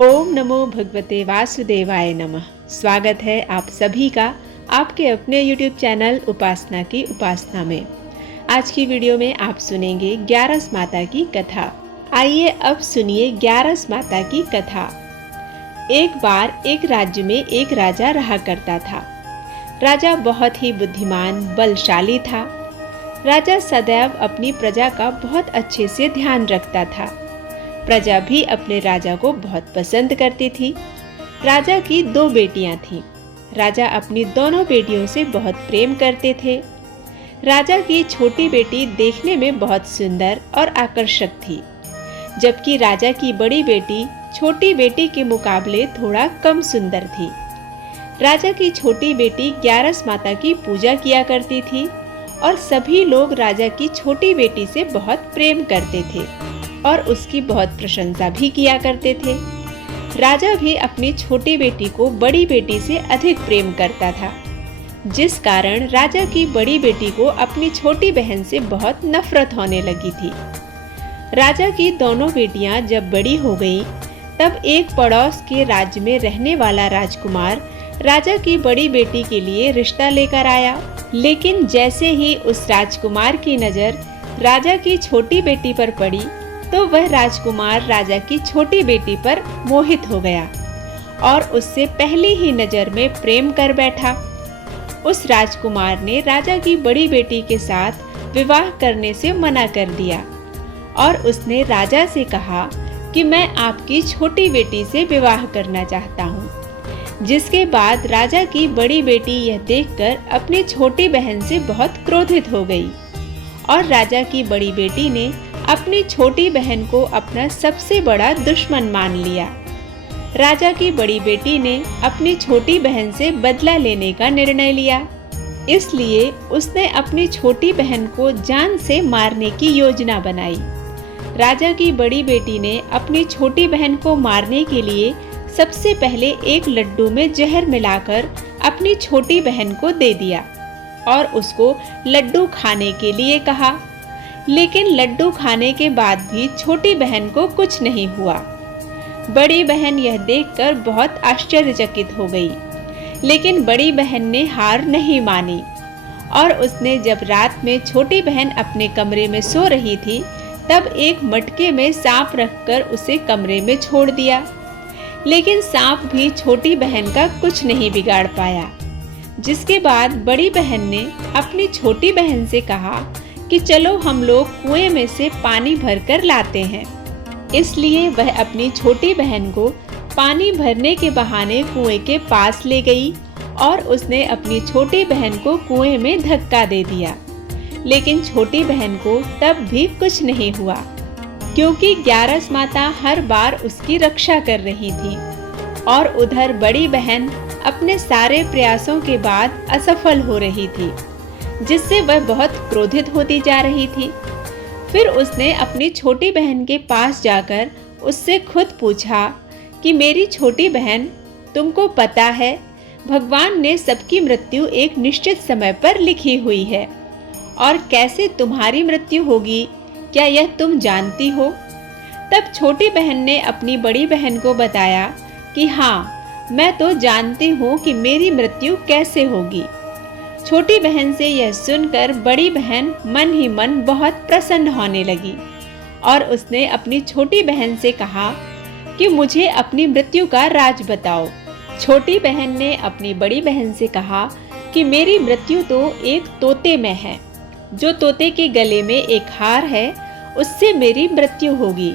ओम नमो भगवते वासुदेवाय नमः। स्वागत है आप सभी का आपके अपने YouTube चैनल उपासना की उपासना में। आज की वीडियो में आप सुनेंगे ग्यारस माता की कथा। आइए अब सुनिए ग्यारस माता की कथा। एक बार एक राज्य में एक राजा रहा करता था। राजा बहुत ही बुद्धिमान बलशाली था। राजा सदैव अपनी प्रजा का बहुत अच्छे से ध्यान रखता था। प्रजा भी अपने राजा को बहुत पसंद करती थी। राजा की 2 बेटियां थीं। राजा अपनी दोनों बेटियों से बहुत प्रेम करते थे। राजा की छोटी बेटी देखने में बहुत सुंदर और आकर्षक थी, जबकि राजा की बड़ी बेटी छोटी बेटी के मुकाबले थोड़ा कम सुंदर थी। राजा की छोटी बेटी ग्यारस माता की पूजा किया करती थी और सभी लोग राजा की छोटी बेटी से बहुत प्रेम करते थे और उसकी बहुत प्रशंसा भी किया करते थे। राजा भी अपनी छोटी बेटी को बड़ी बेटी से अधिक प्रेम करता था, जिस कारण राजा की बड़ी बेटी को अपनी छोटी बहन से बहुत नफरत होने लगी थी। राजा की दोनों बेटियां जब बड़ी हो गईं, तब एक पड़ोस के राज्य में रहने वाला राजकुमार राजा की बड़ी बेटी के लिए रिश्ता लेकर आया। लेकिन जैसे ही उस राजकुमार की नज़र राजा की छोटी बेटी पर पड़ी, तो वह राजकुमार राजा की छोटी बेटी पर मोहित हो गया और उससे पहली ही नज़र में प्रेम कर बैठा। उस राजकुमार ने राजा की बड़ी बेटी के साथ विवाह करने से मना कर दिया और उसने राजा से कहा कि मैं आपकी छोटी बेटी से विवाह करना चाहता हूँ। जिसके बाद राजा की बड़ी बेटी यह देखकर अपनी छोटी बहन से बहुत क्रोधित हो गई और राजा की बड़ी बेटी ने अपनी छोटी बहन को अपना सबसे बड़ा दुश्मन मान लिया। राजा की बड़ी बेटी ने अपनी छोटी बहन से बदला लेने का निर्णय लिया, इसलिए उसने अपनी छोटी बहन को जान से मारने की योजना बनाई। राजा की बड़ी बेटी ने अपनी छोटी बहन को मारने के लिए सबसे पहले एक लड्डू में जहर मिलाकर अपनी छोटी बहन को दे दिया और उसको लड्डू खाने के लिए कहा। लेकिन लड्डू खाने के बाद भी छोटी बहन को कुछ नहीं हुआ। बड़ी बहन यह देखकर बहुत आश्चर्यचकित हो गई, लेकिन बड़ी बहन ने हार नहीं मानी और उसने जब रात में छोटी बहन अपने कमरे में सो रही थी, तब एक मटके में सांप रखकर उसे कमरे में छोड़ दिया। लेकिन सांप भी छोटी बहन का कुछ नहीं बिगाड़ पाया। जिसके बाद बड़ी बहन ने अपनी छोटी बहन से कहा कि चलो हम लोग कुएं में से पानी भरकर लाते हैं। इसलिए वह अपनी छोटी बहन को पानी भरने के बहाने कुएं के पास ले गई और उसने अपनी छोटी बहन को कुएं में धक्का दे दिया। लेकिन छोटी बहन को तब भी कुछ नहीं हुआ, क्योंकि ग्यारस माता हर बार उसकी रक्षा कर रही थी और उधर बड़ी बहन अपने सारे प्रयासों के बाद असफल हो रही थी, जिससे वह बहुत क्रोधित होती जा रही थी। फिर उसने अपनी छोटी बहन के पास जाकर उससे खुद पूछा कि मेरी छोटी बहन, तुमको पता है भगवान ने सबकी मृत्यु एक निश्चित समय पर लिखी हुई है और कैसे तुम्हारी मृत्यु होगी, क्या यह तुम जानती हो? तब छोटी बहन ने अपनी बड़ी बहन को बताया कि हाँ, मैं तो जानती हूँ कि मेरी मृत्यु कैसे होगी। छोटी बहन से यह सुनकर बड़ी बहन मन ही मन बहुत प्रसन्न होने लगी और उसने अपनी छोटी बहन से कहा कि मुझे अपनी मृत्यु का राज बताओ। छोटी बहन ने अपनी बड़ी बहन से कहा कि मेरी मृत्यु तो एक तोते में है। जो तोते के गले में एक हार है, उससे मेरी मृत्यु होगी।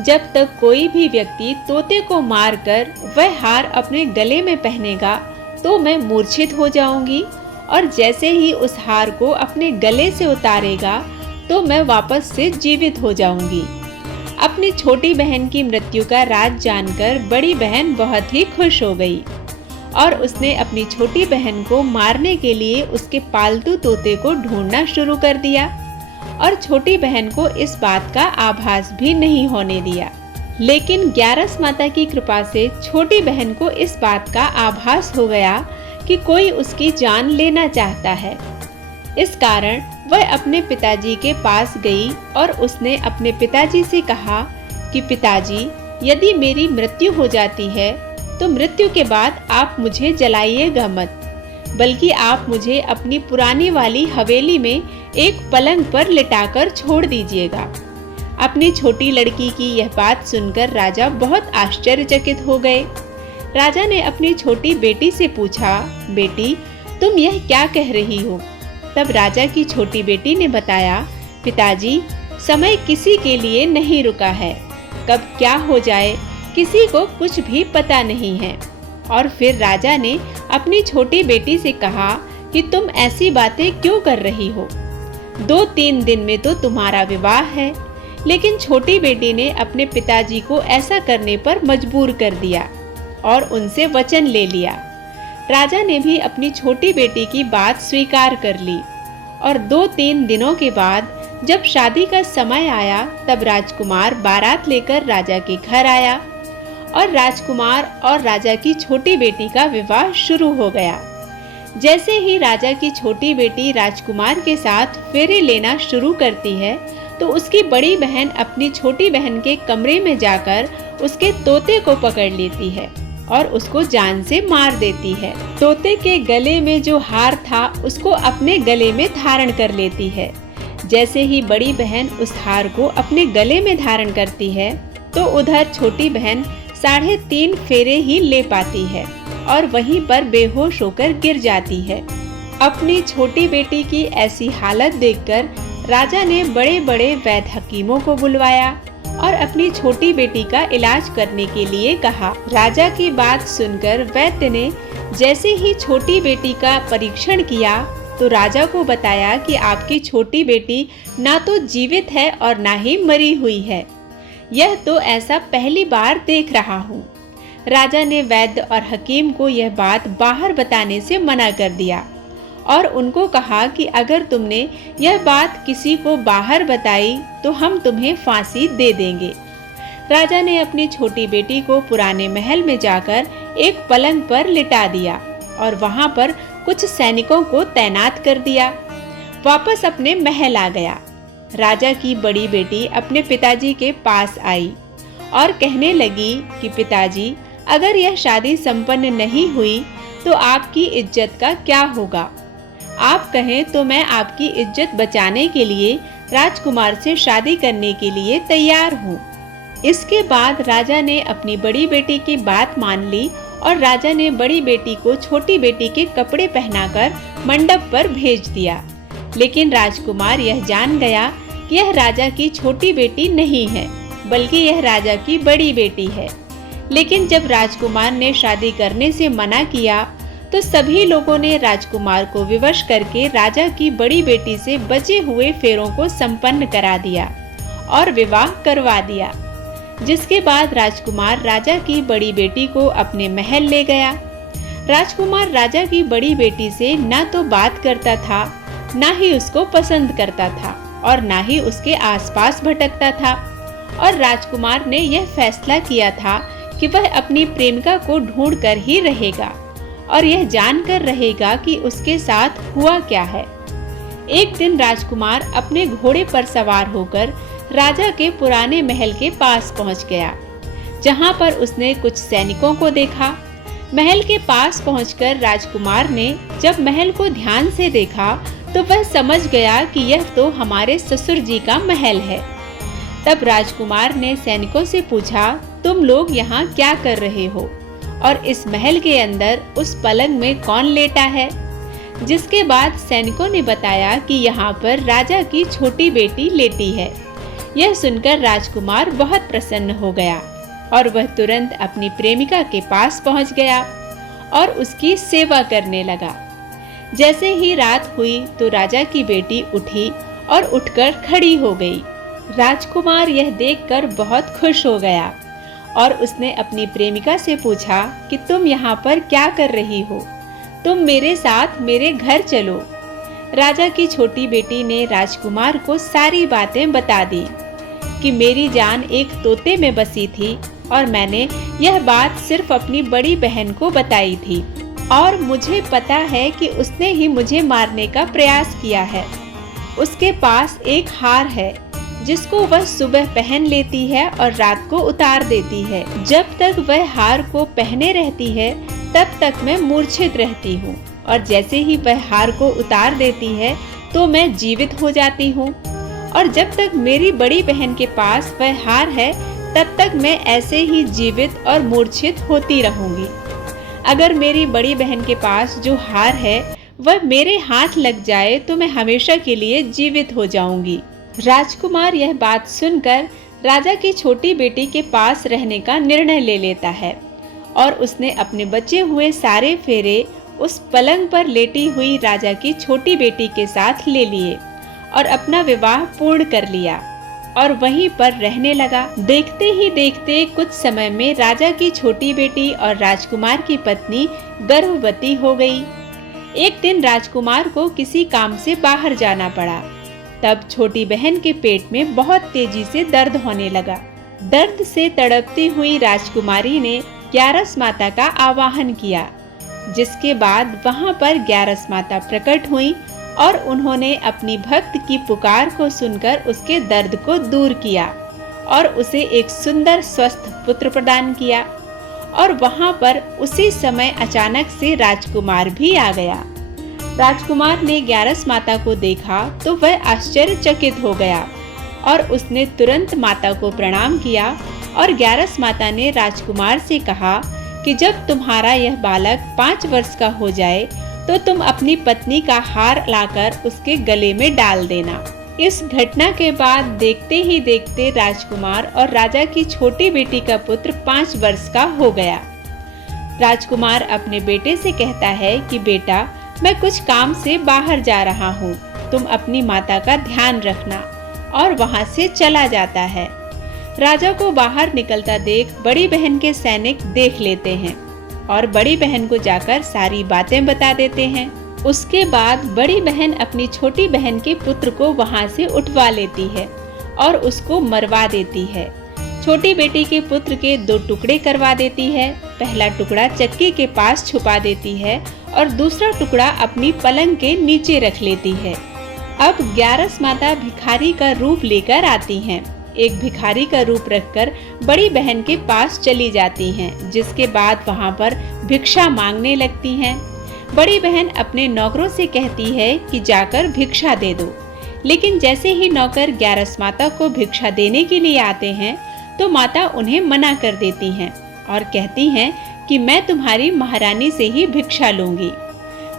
जब तक कोई भी व्यक्ति तोते को मारकर वह हार अपने गले में पहनेगा, तो मैं मूर्छित हो जाऊंगी और जैसे ही उस हार को अपने गले से उतारेगा, तो मैं वापस से जीवित हो जाऊंगी। अपनी छोटी बहन की मृत्यु का राज जानकर बड़ी बहन बहुत ही खुश हो गई और उसने अपनी छोटी बहन को मारने के लिए उसके पालतू तोते को ढूंढना शुरू कर दिया और छोटी बहन को इस बात का आभास भी नहीं होने दिया। लेकिन ग्यारस माता की कृपा से छोटी बहन को इस बात का आभास हो गया कि कोई उसकी जान लेना चाहता है। इस कारण वह अपने पिताजी के पास गई और उसने अपने पिताजी से कहा कि पिताजी, यदि मेरी मृत्यु हो जाती है तो मृत्यु के बाद आप मुझे जलाइएगा मत, बल्कि आप मुझे अपनी पुरानी वाली हवेली में एक पलंग पर लिटाकर छोड़ दीजिएगा। अपनी छोटी लड़की की यह बात सुनकर राजा बहुत आश्चर्यचकित हो गए। राजा ने अपनी छोटी बेटी से पूछा, बेटी तुम यह क्या कह रही हो? तब राजा की छोटी बेटी ने बताया, पिताजी समय किसी के लिए नहीं रुका है, कब क्या हो जाए किसी को कुछ भी पता नहीं है। और फिर राजा ने अपनी छोटी बेटी से कहा कि तुम ऐसी बातें क्यों कर रही हो? 2-3 दिन में तो तुम्हारा विवाह है। लेकिन छोटी बेटी ने अपने पिताजी को ऐसा करने पर मजबूर कर दिया और उनसे वचन ले लिया। राजा ने भी अपनी छोटी बेटी की बात स्वीकार कर ली और 2-3 दिनों के बाद जब शादी का समय आया तब राजकुमार बारात लेकर राजा के घर आया और राजकुमार और राजा की छोटी बेटी का विवाह शुरू हो गया। जैसे ही राजा की छोटी बेटी राजकुमार के साथ फेरे लेना शुरू करती है तो उसकी बड़ी बहन अपनी छोटी बहन के कमरे में जाकर उसके तोते को पकड़ लेती है और उसको जान से मार देती है। तोते के गले में जो हार था उसको अपने गले में धारण कर लेती है। जैसे ही बड़ी बहन उस हार को अपने गले में धारण करती है तो उधर छोटी बहन 3.5 फेरे ही ले पाती है और वहीं पर बेहोश होकर गिर जाती है। अपनी छोटी बेटी की ऐसी हालत देखकर राजा ने बड़े बड़े वैद्य हकीमों को बुलवाया और अपनी छोटी बेटी का इलाज करने के लिए कहा। राजा की बात सुनकर वैद्य ने जैसे ही छोटी बेटी का परीक्षण किया तो राजा को बताया कि आपकी छोटी बेटी ना तो जीवित है और ना ही मरी हुई है। यह तो ऐसा पहली बार देख रहा हूँ। राजा ने वैद्य और हकीम को यह बात बाहर बताने से मना कर दिया और उनको कहा कि अगर तुमने यह बात किसी को बाहर बताई तो हम तुम्हें फांसी दे देंगे। राजा ने अपनी छोटी बेटी को पुराने महल में जाकर एक पलंग पर लिटा दिया और वहां पर कुछ सैनिकों को तैनात कर दिया। वापस अपने महल आ गया। राजा की बड़ी बेटी अपने पिताजी के पास आई और कहने लगी कि पिताजी, अगर यह शादी संपन्न नहीं हुई तो आपकी इज्जत का क्या होगा? आप कहें तो मैं आपकी इज्जत बचाने के लिए राजकुमार से शादी करने के लिए तैयार हूँ। इसके बाद राजा ने अपनी बड़ी बेटी की बात मान ली और राजा ने बड़ी बेटी को छोटी बेटी के कपड़े पहनाकर मंडप पर भेज दिया। लेकिन राजकुमार यह जान गया कि यह राजा की छोटी बेटी नहीं है, बल्कि यह राजा की बड़ी बेटी है। लेकिन जब राजकुमार ने शादी करने से मना किया तो सभी लोगों ने राजकुमार को विवश करके राजा की बड़ी बेटी से बचे हुए फेरों को संपन्न करा दिया और विवाह करवा दिया। जिसके बाद राजकुमार राजा की बड़ी बेटी को अपने महल ले गया। राजकुमार राजा की बड़ी बेटी से ना तो बात करता था, ना ही उसको पसंद करता था और ना ही उसके आसपास भटकता था। और राजकुमार ने यह फैसला किया था कि वह अपनी प्रेमिका को ढूंढ कर ही रहेगा और यह जानकर रहेगा कि उसके साथ हुआ क्या है। एक दिन राजकुमार अपने घोड़े पर सवार होकर राजा के पुराने महल के पास पहुंच गया, जहां पर उसने कुछ सैनिकों को देखा। महल के पास पहुंचकर राजकुमार ने जब महल को ध्यान से देखा तो वह समझ गया कि यह तो हमारे ससुर जी का महल है। तब राजकुमार ने सैनिकों से पूछा, तुम लोग यहाँ क्या कर रहे हो और इस महल के अंदर उस पलंग में कौन लेटा है? जिसके बाद सैनिकों ने बताया कि यहाँ पर राजा की छोटी बेटी लेटी है। यह सुनकर राजकुमार बहुत प्रसन्न हो गया और वह तुरंत अपनी प्रेमिका के पास पहुंच गया और उसकी सेवा करने लगा। जैसे ही रात हुई तो राजा की बेटी उठी और उठकर खड़ी हो गई। राजकुमार यह देखकर बहुत खुश हो गया और उसने अपनी प्रेमिका से पूछा कि तुम यहाँ पर क्या कर रही हो? तुम मेरे साथ मेरे घर चलो। राजा की छोटी बेटी ने राजकुमार को सारी बातें बता दी कि मेरी जान एक तोते में बसी थी और मैंने यह बात सिर्फ अपनी बड़ी बहन को बताई थी और मुझे पता है कि उसने ही मुझे मारने का प्रयास किया है। उसके पास एक हार है जिसको वह सुबह पहन लेती है और रात को उतार देती है। जब तक वह हार को पहने रहती है तब तक मैं मूर्छित रहती हूँ, और जैसे ही वह हार को उतार देती है तो मैं जीवित हो जाती हूँ। और जब तक मेरी बड़ी बहन के पास वह हार है तब तक मैं ऐसे ही जीवित और मूर्छित होती रहूंगी। अगर मेरी बड़ी बहन के पास जो हार है वह मेरे हाथ लग जाए तो मैं हमेशा के लिए जीवित हो जाऊंगी। राजकुमार यह बात सुनकर राजा की छोटी बेटी के पास रहने का निर्णय ले लेता है और उसने अपने बचे हुए सारे फेरे उस पलंग पर लेटी हुई राजा की छोटी बेटी के साथ ले लिए और अपना विवाह पूर्ण कर लिया और वहीं पर रहने लगा। देखते ही देखते कुछ समय में राजा की छोटी बेटी और राजकुमार की पत्नी गर्भवती हो गई। एक दिन राजकुमार को किसी काम से बाहर जाना पड़ा। तब छोटी बहन के पेट में बहुत तेजी से दर्द होने लगा। दर्द से तड़पती हुई राजकुमारी ने ग्यारस माता का आवाहन किया, जिसके बाद वहां पर ग्यारस माता प्रकट हुई और उन्होंने अपनी भक्त की पुकार को सुनकर उसके दर्द को दूर किया और उसे एक सुंदर स्वस्थ पुत्र प्रदान किया। और वहां पर उसी समय अचानक से राजकुमार भी आ गया। राजकुमार ने ग्यारस माता को देखा तो वह आश्चर्यचकित हो गया और उसने तुरंत माता को प्रणाम किया। और ग्यारस माता ने राजकुमार से कहा कि जब तुम्हारा यह बालक 5 वर्ष का हो जाए तो तुम अपनी पत्नी का हार लाकर उसके गले में डाल देना। इस घटना के बाद देखते ही देखते राजकुमार और राजा की छोटी बेटी का पुत्र 5 वर्ष का हो गया। राजकुमार अपने बेटे से कहता है कि बेटा, मैं कुछ काम से बाहर जा रहा हूँ, तुम अपनी माता का ध्यान रखना, और वहाँ से चला जाता है। राजा को बाहर निकलता देख बड़ी बहन के सैनिक देख लेते हैं और बड़ी बहन को जाकर सारी बातें बता देते हैं। उसके बाद बड़ी बहन अपनी छोटी बहन के पुत्र को वहां से उठवा लेती है और उसको मरवा देती है। छोटी बेटी के पुत्र के 2 टुकड़े करवा देती है। पहला टुकड़ा चक्की के पास छुपा देती है और दूसरा टुकड़ा अपनी पलंग के नीचे रख लेती है। अब ग्यारस माता भिखारी का रूप लेकर आती हैं। एक भिखारी का रूप रखकर बड़ी बहन के पास चली जाती हैं, जिसके बाद वहां पर भिक्षा मांगने लगती हैं। बड़ी बहन अपने नौकरों से कहती है कि जाकर भिक्षा दे दो, लेकिन जैसे ही नौकर ग्यारस माता को भिक्षा देने के लिए आते हैं तो माता उन्हें मना कर देती हैं और कहती हैं कि मैं तुम्हारी महारानी से ही भिक्षा लूंगी।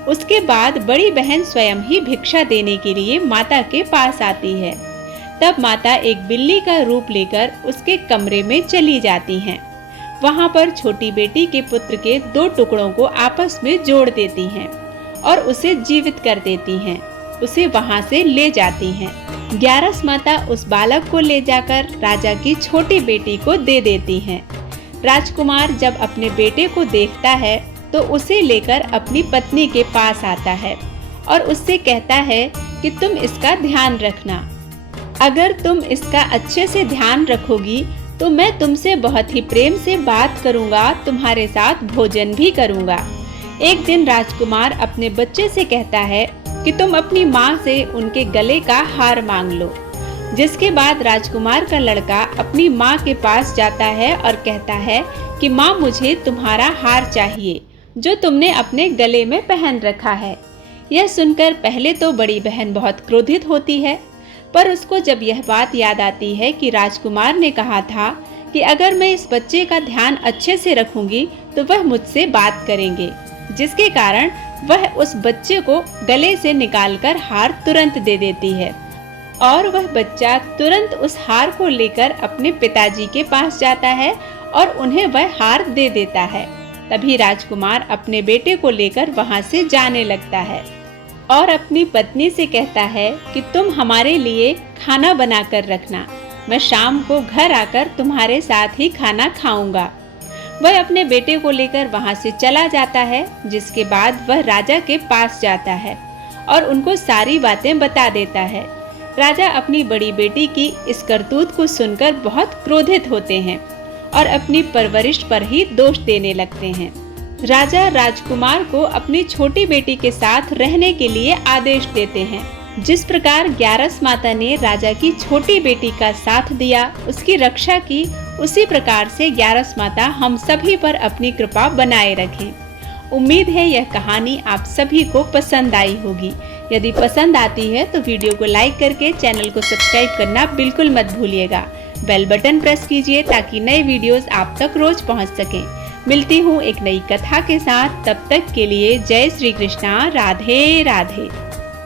उसके बाद बड़ी बहन स्वयं ही भिक्षा देने के लिए माता के पास आती है। तब माता एक बिल्ली का रूप लेकर उसके कमरे में चली जाती हैं। वहां पर छोटी बेटी के पुत्र के 2 टुकड़ों को आपस में जोड़ देती हैं और उसे जीवित कर देती हैं। उसे वहां से ले जाती हैं। ग्यारस माता उस बालक को ले जाकर राजा की छोटी बेटी को दे देती हैं। राजकुमार जब अपने बेटे को देखता है तो उसे लेकर अपनी पत्नी के पास आता है और उससे कहता है कि तुम इसका ध्यान रखना। अगर तुम इसका अच्छे से ध्यान रखोगी तो मैं तुमसे बहुत ही प्रेम से बात करूंगा, तुम्हारे साथ भोजन भी करूंगा। एक दिन राजकुमार अपने बच्चे से कहता है कि तुम अपनी माँ से उनके गले का हार मांग लो। जिसके बाद राजकुमार का लड़का अपनी माँ के पास जाता है और कहता है कि माँ, मुझे तुम्हारा हार चाहिए जो तुमने अपने गले में पहन रखा है। यह सुनकर पहले तो बड़ी बहन बहुत क्रोधित होती है, पर उसको जब यह बात याद आती है कि राजकुमार ने कहा था कि अगर मैं इस बच्चे का ध्यान अच्छे से रखूंगी तो वह मुझसे बात करेंगे, जिसके कारण वह उस बच्चे को गले से निकालकर हार तुरंत दे देती है और वह बच्चा तुरंत उस हार को लेकर अपने पिताजी के पास जाता है और उन्हें वह हार दे देता है। तभी राजकुमार अपने बेटे को लेकर वहां से जाने लगता है और अपनी पत्नी से कहता है कि तुम हमारे लिए खाना बनाकर रखना, मैं शाम को घर आकर तुम्हारे साथ ही खाना खाऊंगा। वह अपने बेटे को लेकर वहां से चला जाता है, जिसके बाद वह राजा के पास जाता है और उनको सारी बातें बता देता है। राजा अपनी बड़ी बेटी की इस करतूत को सुनकर बहुत क्रोधित होते हैं और अपनी परवरिश पर ही दोष देने लगते हैं। राजा राजकुमार को अपनी छोटी बेटी के साथ रहने के लिए आदेश देते हैं जिस प्रकार ग्यारस माता ने राजा की छोटी बेटी का साथ दिया, उसकी रक्षा की, उसी प्रकार से ग्यारस माता हम सभी पर अपनी कृपा बनाए रखें। उम्मीद है यह कहानी आप सभी को पसंद आई होगी। यदि पसंद आती है तो वीडियो को लाइक करके चैनल को सब्सक्राइब करना बिल्कुल मत भूलिएगा। बेल बटन प्रेस कीजिए ताकि नए वीडियोस आप तक रोज पहुंच सकें। मिलती हूँ एक नई कथा के साथ, तब तक के लिए जय श्री कृष्णा, राधे राधे।